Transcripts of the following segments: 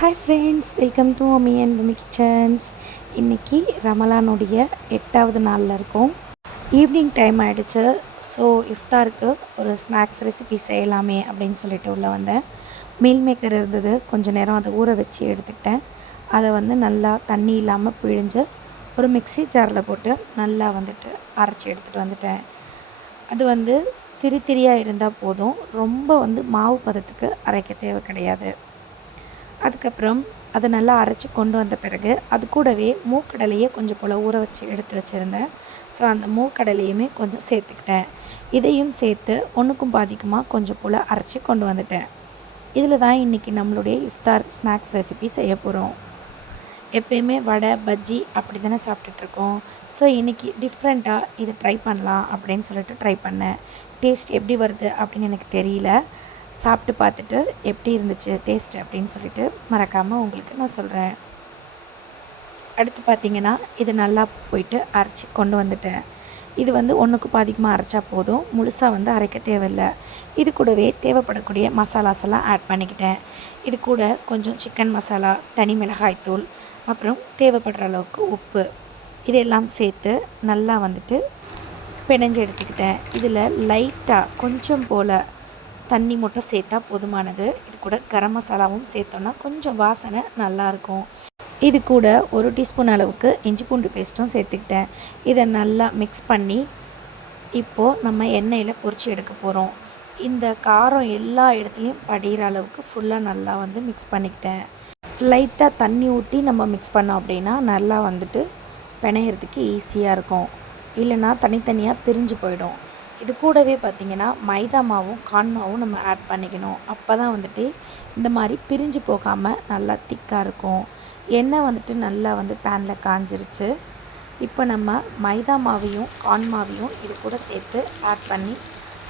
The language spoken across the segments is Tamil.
ஹாய் ஃப்ரெண்ட்ஸ், வெல்கம் டு அம்மி அண்ட் மம்மி கிச்சன்ஸ். இன்றைக்கி ரமலானுடைய 8வது நாளில் இருக்கோம். ஈவினிங் டைம் ஆகிடுச்சு. ஸோ இஃப்தாருக்கு ஒரு ஸ்நாக்ஸ் ரெசிபி செய்யலாமே அப்படின்னு சொல்லிட்டு உள்ளே வந்தேன். மீல் மேக்கர் இருந்தது, கொஞ்சம் நேரம் அதை ஊற வச்சு எடுத்துக்கிட்டேன். அதை நல்லா தண்ணி இல்லாமல் பிழிஞ்சு ஒரு மிக்ஸி ஜாரில் போட்டு நல்லா அரைச்சி எடுத்துகிட்டு வந்துட்டேன். அது திரி திரியாக இருந்தால் போதும், ரொம்ப மாவு பதத்துக்கு அரைக்க தேவை கிடையாது. அதுக்கப்புறம் அதை நல்லா அரைச்சி கொண்டு வந்த பிறகு அது கூடவே மூக்கடலையே கொஞ்சம் போல் ஊற வச்சு எடுத்து வச்சுருந்தேன். ஸோ அந்த மூக்கடலையுமே கொஞ்சம் சேர்த்துக்கிட்டேன். இதையும் சேர்த்து ஒன்றுக்கும் பாதிக்குமாக கொஞ்சம் போல் அரைச்சி கொண்டு வந்துட்டேன். இதில் தான் இன்றைக்கி நம்மளுடைய இஃப்தார் ஸ்நாக்ஸ் ரெசிபி செய்ய போகிறோம். எப்பயுமே வடை பஜ்ஜி அப்படி தானே சாப்பிட்டுட்ருக்கோம். ஸோ இன்றைக்கி டிஃப்ரெண்ட்டாக இது ட்ரை பண்ணலாம் அப்படின்னு சொல்லிட்டு ட்ரை பண்ணேன். டேஸ்ட் எப்படி வருது அப்படின்னு எனக்கு தெரியல. சாப்பிட்டு பார்த்துட்டு எப்படி இருந்துச்சு டேஸ்ட் அப்படின்னு சொல்லிட்டு மறக்காமல் உங்களுக்கு நான் சொல்கிறேன். அடுத்து பார்த்திங்கன்னா இது நல்லா போயிட்டு அரைச்சி கொண்டு வந்துட்டேன். இது ஒன்றுக்கு பாதிக்கமாக அரைச்சா போதும், முழுசாக அரைக்க தேவையில்லை. இது கூடவே தேவைப்படக்கூடிய மசாலாஸ் எல்லாம் ஆட் பண்ணிக்கிட்டேன். இது கூட கொஞ்சம் சிக்கன் மசாலா, தனி மிளகாய்த்தூள், அப்புறம் தேவைப்படுற அளவுக்கு உப்பு, இதெல்லாம் சேர்த்து நல்லா பிணைஞ்சு எடுத்துக்கிட்டேன். இதில் லைட்டாக கொஞ்சம் போல் தண்ணி மட்டும் சேர்த்தா போதுமானது. இது கூட கரம் மசாலாவும் சேர்த்தோன்னா கொஞ்சம் வாசனை நல்லாயிருக்கும். இது கூட 1 டீஸ்பூன் அளவுக்கு இஞ்சி பூண்டு பேஸ்ட்டும் சேர்த்துக்கிட்டேன். இதை நல்லா மிக்ஸ் பண்ணி இப்போது நம்ம எண்ணெயில் பொரித்து எடுக்க போகிறோம். இந்த காரம் எல்லா இடத்துலையும் படிகிற அளவுக்கு ஃபுல்லாக நல்லா மிக்ஸ் பண்ணிக்கிட்டேன். லைட்டாக தண்ணி ஊற்றி நம்ம மிக்ஸ் பண்ணோம் அப்படின்னா நல்லா பிணையிறதுக்கு ஈஸியாக இருக்கும். இல்லைன்னா தனித்தனியாக பிரிஞ்சு போயிடும். இது கூடவே பார்த்திங்கன்னா மைதா மாவும் கார்ன் மாவும் நம்ம ஆட் பண்ணிக்கணும். அப்போ தான் இந்த மாதிரி பிரிஞ்சு போகாமல் நல்லா திக்காக இருக்கும். எண்ணெய் நல்லா பேனில் காஞ்சிருச்சு. இப்போ நம்ம மைதா மாவையும் கார்ன் மாவையும் இது கூட சேர்த்து ஆட் பண்ணி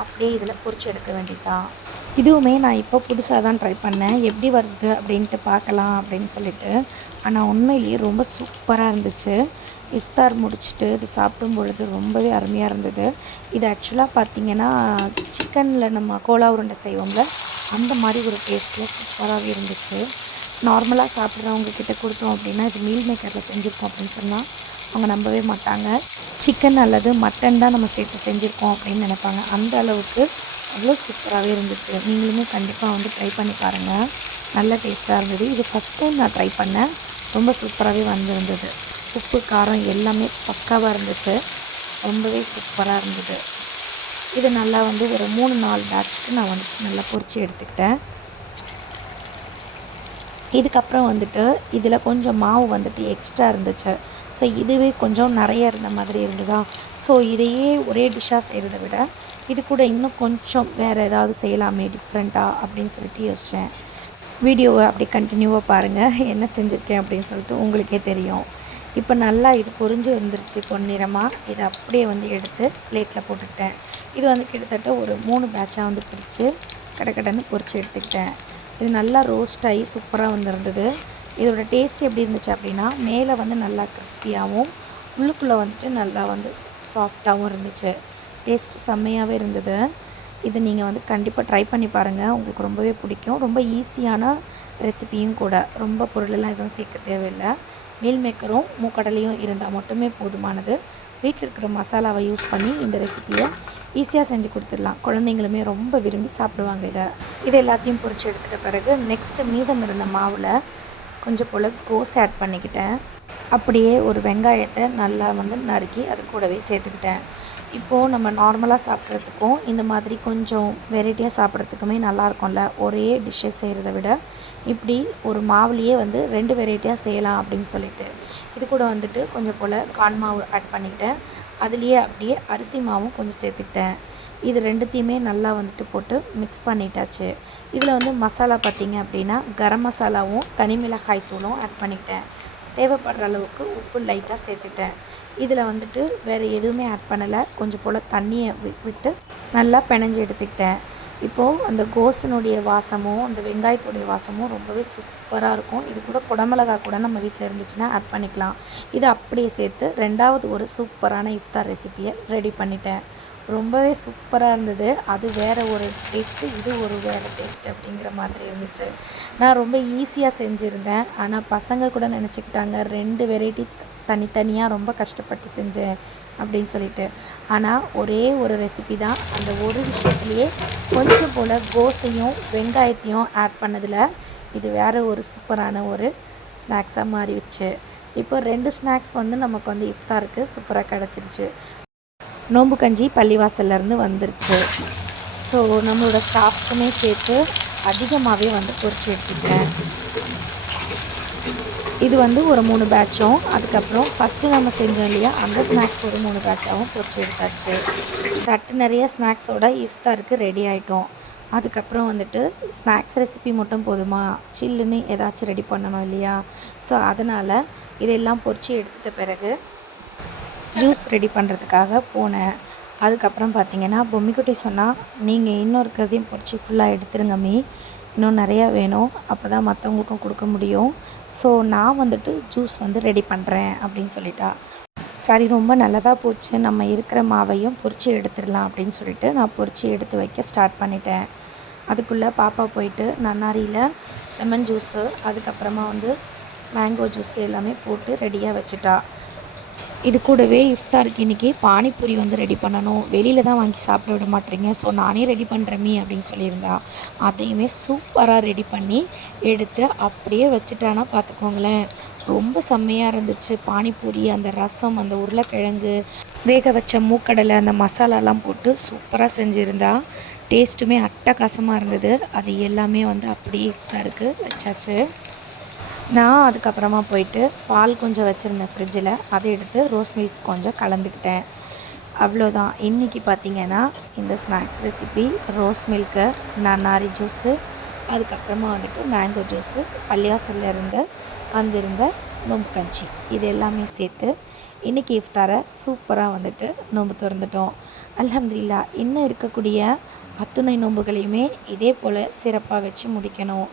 அப்படியே இதில் பொரிச்சு எடுக்க வேண்டியதான். இதுவுமே நான் இப்போ புதுசாக தான் ட்ரை பண்ணேன், எப்படி வருது அப்படின்ட்டு பார்க்கலாம் அப்படின்னு சொல்லிட்டு. ஆனால் உண்மையிலேயே ரொம்ப சூப்பராக இருந்துச்சு. இஃப்தார் முடிச்சுட்டு இது சாப்பிடும் பொழுது ரொம்பவே அருமையாக இருந்தது. இது ஆக்சுவலாக பார்த்திங்கன்னா சிக்கனில் நம்ம கோலா உருண்டை செய்வோம்ல, அந்த மாதிரி ஒரு டேஸ்ட்டில் சூப்பராகவே இருந்துச்சு. நார்மலாக சாப்பிட்றவங்க கிட்ட கொடுத்தோம் அப்படின்னா இது மீல் மேக்கரில் செஞ்சுருக்கோம் அப்படின்னு சொன்னால் அவங்க நம்பவே மாட்டாங்க. சிக்கன் அல்லது மட்டன் தான் நம்ம சேர்த்து செஞ்சுருக்கோம் அப்படின்னு நினைப்பாங்க. அந்த அளவுக்கு அவ்வளோ சூப்பராகவே இருந்துச்சு. நீங்களுமே கண்டிப்பாக ட்ரை பண்ணி பாருங்கள். நல்ல டேஸ்ட்டாக இருந்தது. இது ஃபஸ்ட் டைம் நான் ட்ரை பண்ணேன். ரொம்ப சூப்பராகவே வந்திருந்தது. உப்பு காரம் எல்லாமே பக்காவாக இருந்துச்சு. ரொம்பவே சூப்பராக இருந்தது. இது நல்லா ஒரு 3-4 பேட்ச்க்கு நான் நல்லா பொரித்து எடுத்துக்கிட்டேன். இதுக்கப்புறம் இதில் கொஞ்சம் மாவு எக்ஸ்ட்ரா இருந்துச்சு. ஸோ இதுவே கொஞ்சம் நிறைய இருந்த மாதிரி இருந்ததா. ஸோ இதையே ஒரே டிஷ்ஷாக செய்கிறத விட இது கூட இன்னும் கொஞ்சம் வேறு ஏதாவது செய்யலாமே டிஃப்ரெண்ட்டாக அப்படின்னு சொல்லிட்டு யோசித்தேன். வீடியோவை அப்படி கண்டினியூவாக பாருங்கள், என்ன செஞ்சுருக்கேன் அப்படின்னு சொல்லிட்டு உங்களுக்கே தெரியும். இப்போ நல்லா இது பொரிஞ்சு வந்துருச்சு பொன்னிறமாக. இதை அப்படியே எடுத்து பிளேட்டில் போட்டுக்கிட்டேன். இது கிட்டத்தட்ட ஒரு 3 பேட்சாக பிரித்து கடன்னு பொரித்து எடுத்துக்கிட்டேன். இது நல்லா ரோஸ்ட் ஆகி சூப்பராக வந்திருந்தது. இதோட டேஸ்ட் எப்படி இருந்துச்சு அப்படின்னா மேலே நல்லா கிறிஸ்பியாகவும் உள்ளுக்குள்ளே நல்லா சாஃப்டாகவும் இருந்துச்சு. டேஸ்ட்டு செம்மையாகவே இருந்தது. இது நீங்கள் கண்டிப்பாக ட்ரை பண்ணி பாருங்கள், உங்களுக்கு ரொம்பவே பிடிக்கும். ரொம்ப ஈஸியான ரெசிபியும் கூட. ரொம்ப பொருளெல்லாம் எதுவும் சேர்க்க தேவையில்லை. மீல் மேக்கரும் மூக்கடலையும் இருந்தால் மட்டுமே போதுமானது. வீட்டில் இருக்கிற மசாலாவை யூஸ் பண்ணி இந்த ரெசிப்பியை ஈஸியாக செஞ்சு கொடுத்துடலாம். குழந்தைங்களுமே ரொம்ப விரும்பி சாப்பிடுவாங்க. இது எல்லாத்தையும் பொரித்து எடுத்துகிட்ட பிறகு நெக்ஸ்ட்டு மீதம் இருந்த மாவில் கொஞ்சம் போல் கோஸ் ஆட் பண்ணிக்கிட்டேன். அப்படியே ஒரு வெங்காயத்தை நல்லா நறுக்கி அது கூடவே சேர்த்துக்கிட்டேன். இப்போது நம்ம நார்மலாக சாப்பிட்றதுக்கும் இந்த மாதிரி கொஞ்சம் வெரைட்டியாக சாப்பிட்றதுக்குமே நல்லாயிருக்கும்ல. ஒரே டிஷ்ஷை செய்கிறத விட இப்படி ஒரு மாவுலேயே 2 வெரைட்டியாக செய்யலாம் அப்படின்னு சொல்லிட்டு இது கூட கொஞ்சம் போல் கார்ன் மாவு ஆட் பண்ணிக்கிட்டேன். அதுலேயே அப்படியே அரிசி மாவும் கொஞ்சம் சேர்த்துக்கிட்டேன். இது ரெண்டுத்தையுமே நல்லா போட்டு மிக்ஸ் பண்ணிட்டாச்சு. இதில் மசாலா பார்த்திங்க அப்படின்னா கரம் மசாலாவும் தனி மிளகாய் தூளும் ஆட் பண்ணிக்கிட்டேன். தேவைப்படுற அளவுக்கு உப்பு லைட்டாக சேர்த்துட்டேன். இதில் வேறு எதுவுமே ஆட் பண்ணலை. கொஞ்சம் போல் தண்ணியை விட்டு நல்லா பிணைஞ்சு எடுத்துக்கிட்டேன். இப்போது அந்த கோஸினுடைய வாசமும் அந்த வெங்காயத்துடைய வாசமும் ரொம்பவே சூப்பராக இருக்கும். இது கூட குடமிளகா கூட நம்ம வீட்டில் இருந்துச்சுன்னா ஆட் பண்ணிக்கலாம். இதை அப்படியே சேர்த்து 2வது ஒரு சூப்பரான இஃப்தார் ரெசிப்பியை ரெடி பண்ணிட்டேன். ரொம்பவே சூப்பராக இருந்தது. அது வேறு ஒரு டேஸ்ட்டு, இது ஒரு வேறு டேஸ்ட் அப்படிங்கிற மாதிரி இருந்துச்சு. நான் ரொம்ப ஈஸியாக செஞ்சுருந்தேன். ஆனால் பசங்க கூட நினச்சிக்கிட்டாங்க 2 வெரைட்டி தனித்தனியாக ரொம்ப கஷ்டப்பட்டு செஞ்சேன் அப்படின்னு சொல்லிட்டு. ஆனால் ஒரே ஒரு ரெசிபி தான். அந்த ஒரு விஷயத்துலையே கொஞ்சம் போல் கோஸையும் வெங்காயத்தையும் ஆட் பண்ணதில் இது வேறு ஒரு சூப்பரான ஒரு ஸ்நாக்ஸாக மாறிடுச்சு. இப்போ 2 ஸ்நாக்ஸ் வந்து நமக்கு வந்து இஃப்தாருக்கு சூப்பராக கிடச்சிருச்சு. நோம்பு கஞ்சி பள்ளிவாசல்லேருந்து வந்துருச்சு. ஸோ நம்மளோட ஸ்டாஃப்க்குமே சேர்த்து அதிகமாகவே வந்து பொரிச்சு எடுத்துக்கிட்டேன். இது வந்து ஒரு 3 பேட்சும், அதுக்கப்புறம் ஃபஸ்ட்டு நம்ம செஞ்சோம் இல்லையா, அந்த ஸ்நாக்ஸ் ஒரு 3 பேட்சாகவும் பொரிச்சு எடுத்தாச்சு. தட்டு நிறைய ஸ்நாக்ஸோட இஃப்தாருக்கு ரெடி ஆகிட்டோம். அதுக்கப்புறம் வந்துட்டு ஸ்நாக்ஸ் ரெசிபி மட்டும் போதுமா, சில்லுன்னு ஏதாச்சும் ரெடி பண்ணணும் இல்லையா. ஸோ அதனால் இதெல்லாம் பொரிச்சு எடுத்துகிட்ட பிறகு ஜூஸ் ரெடி பண்ணுறதுக்காக போனேன். அதுக்கப்புறம் பார்த்திங்கன்னா பொம்மிக்குட்டி சொன்னால், நீங்கள் இன்னும் இருக்கிறதையும் பொரிச்சு ஃபுல்லாக எடுத்துருங்க இன்னும் நிறையா வேணும், அப்போ தான் மற்றவங்களுக்கும் கொடுக்க முடியும். ஸோ நான் வந்துட்டு ஜூஸ் வந்து ரெடி பண்ணுறேன் அப்படின்னு சொல்லிட்டா. சரி, ரொம்ப நல்லதாக போச்சு, நம்ம இருக்கிற மாவையும் பொரிச்சு எடுத்துடலாம் அப்படின்னு சொல்லிட்டு நான் பொரிச்சு எடுத்து வைக்க ஸ்டார்ட் பண்ணிட்டேன். அதுக்குள்ளே பாப்பா போயிட்டு நன்னாரியில் லெமன் ஜூஸு, அதுக்கப்புறமா வந்து மேங்கோ ஜூஸ் எல்லாமே போட்டு ரெடியாக வச்சுட்டா. இது கூடவே இஃப்தாருக்கு இன்றைக்கி பானிபூரி வந்து ரெடி பண்ணணும், வெளியில் தான் வாங்கி சாப்பிட விட மாட்டேறீங்க, ஸோ நானே ரெடி பண்ணுறேன் அப்படின்னு சொல்லியிருந்தா. அதையுமே சூப்பராக ரெடி பண்ணி எடுத்து அப்படியே வச்சுட்டானா பார்த்துக்கோங்களேன். ரொம்ப செம்மையாக இருந்துச்சு. பானிபூரி, அந்த ரசம், அந்த உருளைக்கிழங்கு, வேக வச்ச மூக்கடலை, அந்த மசாலாலாம் போட்டு சூப்பராக செஞ்சுருந்தா. டேஸ்ட்டுமே அட்டகாசமாக இருந்தது. அது எல்லாமே வந்து அப்படியே இஃப்தாருக்கு வச்சாச்சு. நான் அதுக்கப்புறமா போயிட்டு பால் கொஞ்சம் வச்சுருந்தேன் ஃப்ரிட்ஜில், அதை எடுத்து ரோஸ் மில்க் கொஞ்சம் கலந்துக்கிட்டேன். அவ்வளோதான். இன்றைக்கி பார்த்திங்கன்னா இந்த ஸ்நாக்ஸ் ரெசிபி ரோஸ் மில்க்கு, நன்னாரி ஜூஸு, அதுக்கப்புறமா வந்துட்டு மேங்கோ ஜூஸு, பள்ளியாசல்லேருந்து வந்திருந்த நோம்பு கஞ்சி, இது எல்லாமே சேர்த்து இன்றைக்கி இஃப்தாரை சூப்பராக வந்துட்டு நோம்பு திறந்துட்டோம். அல்ஹம்துலில்லாஹ். இன்னும் இருக்கக்கூடிய அத்துணை நோம்புகளையுமே இதே போல் சிறப்பாக வச்சு முடிக்கணும்.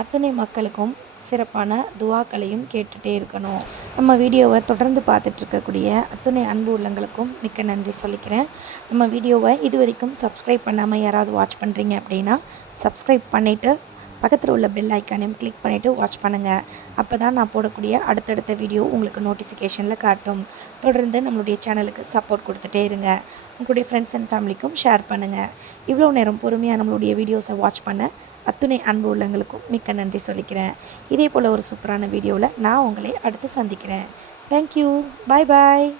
அத்துணை மக்களுக்கும் சிறப்பான துவாக்களையும் கேட்டுகிட்டே இருக்கணும். நம்ம வீடியோவை தொடர்ந்து பார்த்துட்ருக்கக்கூடிய அத்துணை அன்பு உள்ளங்களுக்கும் மிக்க நன்றி சொல்லிக்கிறேன். நம்ம வீடியோவை இது வரைக்கும் சப்ஸ்கிரைப் பண்ணாமல் யாராவது வாட்ச் பண்ணுறீங்க அப்படின்னா சப்ஸ்கிரைப் பண்ணிவிட்டு பக்கத்தில் உள்ள பெல் ஐக்கானையும் கிளிக் பண்ணிவிட்டு வாட்ச் பண்ணுங்கள். அப்போ தான் நான் போடக்கூடிய அடுத்தடுத்த வீடியோ உங்களுக்கு நோட்டிஃபிகேஷனில் காட்டும். தொடர்ந்து நம்மளுடைய சேனலுக்கு சப்போர்ட் கொடுத்துட்டே இருங்க. உங்களுடைய ஃப்ரெண்ட்ஸ் அண்ட் ஃபேமிலிக்கும் ஷேர் பண்ணுங்கள். இவ்வளோ நேரம் பொறுமையாக நம்மளுடைய வீடியோஸை வாட்ச் பண்ண அத்துணை அன்பு உள்ளங்களுக்கும் மிக்க நன்றி சொல்லிக்கிறேன். இதே போல் ஒரு சூப்பரான வீடியோவில் நான் உங்களை அடுத்து சந்திக்கிறேன். தேங்க்யூ. பாய் பாய்.